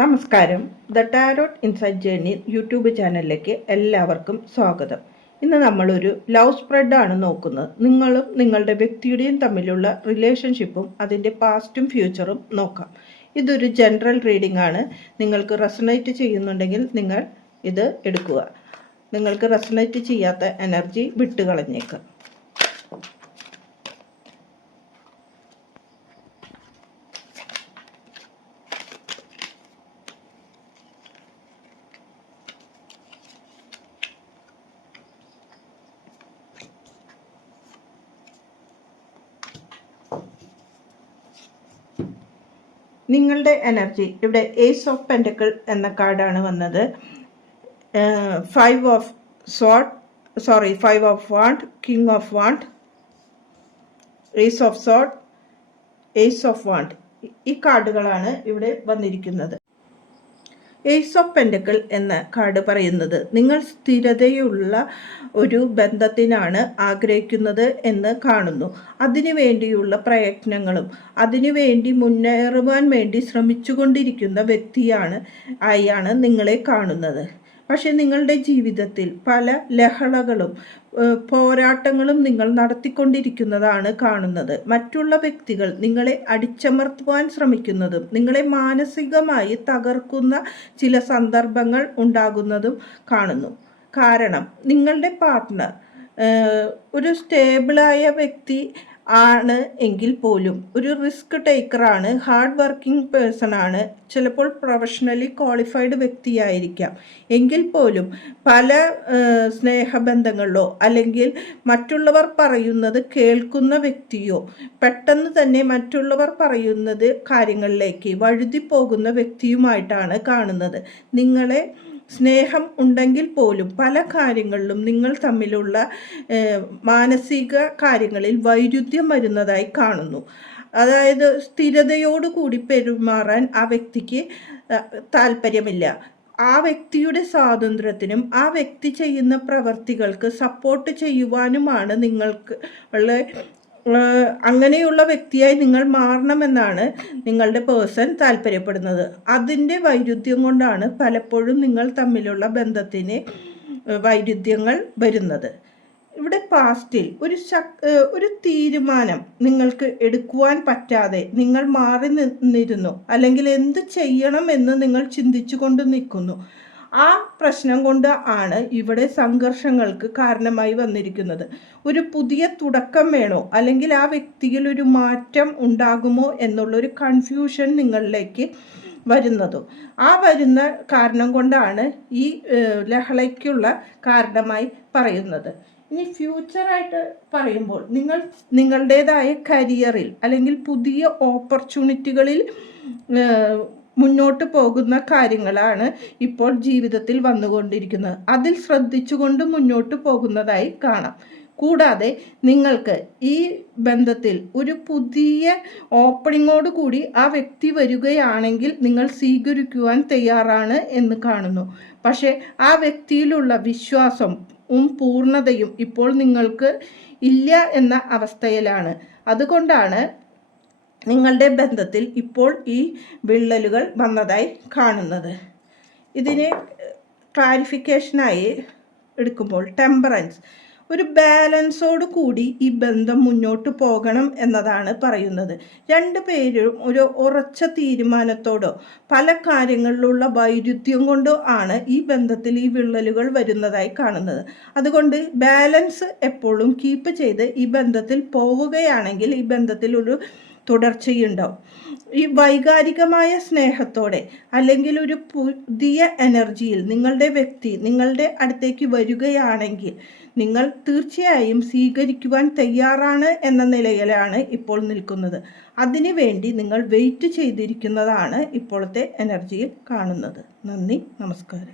നമസ്കാരം. The tarot insight journey YouTube ചാനലിലേക്ക് എല്ലാവർക്കും സ്വാഗതം. ഇന്ന് നമ്മളൊരു ലവ് സ്പ്രെഡാണ് നോക്കുന്നത്. നിങ്ങളും നിങ്ങളുടെ വ്യക്തിയുടെയും തമ്മിലുള്ള റിലേഷൻഷിപ്പും അതിൻ്റെ പാസ്റ്റും ഫ്യൂച്ചറും നോക്കാം. ഇതൊരു ജനറൽ റീഡിംഗ് ആണ്. നിങ്ങൾക്ക് റെസണേറ്റ് ചെയ്യുന്നുണ്ടെങ്കിൽ നിങ്ങൾ ഇത് എടുക്കുക. നിങ്ങൾക്ക് റെസണേറ്റ് ചെയ്യാത്ത എനർജി വിട്ടുകളഞ്ഞേക്കാം. നിങ്ങളുടെ എനർജി ഇവിടെ ഏസ് ഓഫ് പെൻറ്റക്കിൾ എന്ന കാർഡാണ് വന്നത്. 5 of wand, king of wand, ace of sword, ace of wand. ഈ കാർഡുകളാണ് ഇവിടെ വന്നിരിക്കുന്നത്. ഏസ് ഓഫ് പെൻറ്റക്കിൾ എന്ന കാർഡ് പറയുന്നത് നിങ്ങൾ സ്ഥിരതയുള്ള ഒരു ബന്ധത്തിനാണ് ആഗ്രഹിക്കുന്നത് എന്ന് കാണുന്നു. അതിനു വേണ്ടിയുള്ള പ്രയത്നങ്ങളും അതിനുവേണ്ടി മുന്നേറുവാൻ വേണ്ടി ശ്രമിച്ചുകൊണ്ടിരിക്കുന്ന ആയാണ് നിങ്ങളെ കാണുന്നത്. പക്ഷെ നിങ്ങളുടെ ജീവിതത്തിൽ പല ലഹളകളും പോരാട്ടങ്ങളും നിങ്ങൾ നടത്തിക്കൊണ്ടിരിക്കുന്നതാണ് കാണുന്നത്. മറ്റുള്ള വ്യക്തികൾ നിങ്ങളെ അടിച്ചമർത്തുവാൻ ശ്രമിക്കുന്നതും നിങ്ങളെ മാനസികമായി തകർക്കുന്ന ചില സന്ദർഭങ്ങൾ ഉണ്ടാകുന്നതും കാണുന്നു. കാരണം നിങ്ങളുടെ പാർട്ട്ണർ ഒരു സ്റ്റേബിളായ വ്യക്തി ആണ് എങ്കിൽ പോലും ഒരു റിസ്ക് ടേക്കറാണ്, ഹാർഡ് വർക്കിംഗ് പേഴ്സൺ ആണ്, ചിലപ്പോൾ പ്രൊഫഷണലി ക്വാളിഫൈഡ് വ്യക്തിയായിരിക്കാം. എങ്കിൽ പോലും പല സ്നേഹബന്ധങ്ങളിലോ അല്ലെങ്കിൽ മറ്റുള്ളവർ പറയുന്നത് കേൾക്കുന്ന വ്യക്തിയോ പെട്ടെന്ന് തന്നെ മറ്റുള്ളവർ പറയുന്നത് കാര്യങ്ങളിലേക്ക് വഴുതിപ്പോകുന്ന വ്യക്തിയുമായിട്ടാണ് കാണുന്നത്. നിങ്ങളെ സ്നേഹം ഉണ്ടെങ്കിൽ പോലും പല കാര്യങ്ങളിലും നിങ്ങൾ തമ്മിലുള്ള മാനസിക കാര്യങ്ങളിൽ വൈരുദ്ധ്യം വരുന്നതായി കാണുന്നു. അതായത് സ്ഥിരതയോടുകൂടി പെരുമാറാൻ ആ വ്യക്തിക്ക് താല്പര്യമില്ല. ആ വ്യക്തിയുടെ സ്വാതന്ത്ര്യത്തിനും ആ വ്യക്തി ചെയ്യുന്ന പ്രവർത്തികൾക്ക് സപ്പോർട്ട് ചെയ്യുവാനുമാണ് നിങ്ങൾക്ക് അങ്ങനെയുള്ള വ്യക്തിയായി നിങ്ങൾ മാറണമെന്നാണ് നിങ്ങളുടെ പേഴ്സൺ താല്പര്യപ്പെടുന്നത്. അതിൻ്റെ വൈരുദ്ധ്യം കൊണ്ടാണ് പലപ്പോഴും നിങ്ങൾ തമ്മിലുള്ള ബന്ധത്തിന് വൈരുദ്ധ്യങ്ങൾ വരുന്നത്. ഇവിടെ പാസ്റ്റിൽ ഒരു തീരുമാനം നിങ്ങൾക്ക് എടുക്കുവാൻ പറ്റാതെ നിങ്ങൾ മാറി നിന്നിരുന്നു, അല്ലെങ്കിൽ എന്ത് ചെയ്യണം എന്ന് നിങ്ങൾ ചിന്തിച്ചു കൊണ്ട് നിൽക്കുന്നു. ആ പ്രശ്നം കൊണ്ട് ആണ് ഇവിടെ സംഘർഷങ്ങൾക്ക് കാരണമായി വന്നിരിക്കുന്നത്. ഒരു പുതിയ തുടക്കം വേണോ, അല്ലെങ്കിൽ ആ വ്യക്തിയിൽ ഒരു മാറ്റം ഉണ്ടാകുമോ എന്നുള്ളൊരു കൺഫ്യൂഷൻ നിങ്ങളിലേക്ക് വരുന്നതും ആ വരുന്ന കാരണം കൊണ്ടാണ് ഈ ലഹളയ്ക്കുള്ള കാരണമായി പറയുന്നത്. ഇനി ഫ്യൂച്ചറായിട്ട് പറയുമ്പോൾ നിങ്ങളുടേതായ കരിയറിൽ അല്ലെങ്കിൽ പുതിയ ഓപ്പർച്യൂണിറ്റികളിൽ മുന്നോട്ട് പോകുന്ന കാര്യങ്ങളാണ് ഇപ്പോൾ ജീവിതത്തിൽ വന്നുകൊണ്ടിരിക്കുന്നത്. അതിൽ ശ്രദ്ധിച്ചുകൊണ്ട് മുന്നോട്ട് പോകുന്നതായി കാണാം. കൂടാതെ നിങ്ങൾക്ക് ഈ ബന്ധത്തിൽ ഒരു പുതിയ ഓപ്പണിങ്ങോട് കൂടി ആ വ്യക്തി വരികയാണെങ്കിൽ നിങ്ങൾ സ്വീകരിക്കുവാൻ തയ്യാറാണ് എന്ന് കാണുന്നു. പക്ഷേ ആ വ്യക്തിയിലുള്ള വിശ്വാസവും പൂർണ്ണതയും ഇപ്പോൾ നിങ്ങൾക്ക് ഇല്ല എന്ന അവസ്ഥയിലാണ്. അതുകൊണ്ടാണ് നിങ്ങളുടെ ബന്ധത്തിൽ ഇപ്പോൾ ഈ വിള്ളലുകൾ വന്നതായി കാണുന്നത്. ഇതിനെ ക്ലാരിഫിക്കേഷനായി എടുക്കുമ്പോൾ ടെമ്പറൻസ്, ഒരു ബാലൻസോട് കൂടി ഈ ബന്ധം മുന്നോട്ട് പോകണം എന്നതാണ് പറയുന്നത്. രണ്ടുപേരും ഒരു ഉറച്ച തീരുമാനത്തോടോ പല കാര്യങ്ങളിലുള്ള വൈരുദ്ധ്യം കൊണ്ടോ ആണ് ഈ ബന്ധത്തിൽ ഈ വിള്ളലുകൾ വരുന്നതായി കാണുന്നത്. അതുകൊണ്ട് ബാലൻസ് എപ്പോഴും കീപ്പ് ചെയ്ത് ഈ ബന്ധത്തിൽ പോവുകയാണെങ്കിൽ ഈ ബന്ധത്തിൽ ഒരു തുടർച്ചയുണ്ടാവും. ഈ വൈകാരികമായ സ്നേഹത്തോടെ അല്ലെങ്കിൽ ഒരു പുതിയ എനർജിയിൽ നിങ്ങളുടെ വ്യക്തി നിങ്ങളുടെ അടുത്തേക്ക് വരികയാണെങ്കിൽ നിങ്ങൾ തീർച്ചയായും സ്വീകരിക്കുവാൻ തയ്യാറാണ് എന്ന നിലയിലാണ് ഇപ്പോൾ നിൽക്കുന്നത്. അതിനു വേണ്ടി നിങ്ങൾ വെയിറ്റ് ചെയ്തിരിക്കുന്നതാണ് ഇപ്പോഴത്തെ എനർജിയിൽ കാണുന്നത്. നന്ദി, നമസ്കാരം.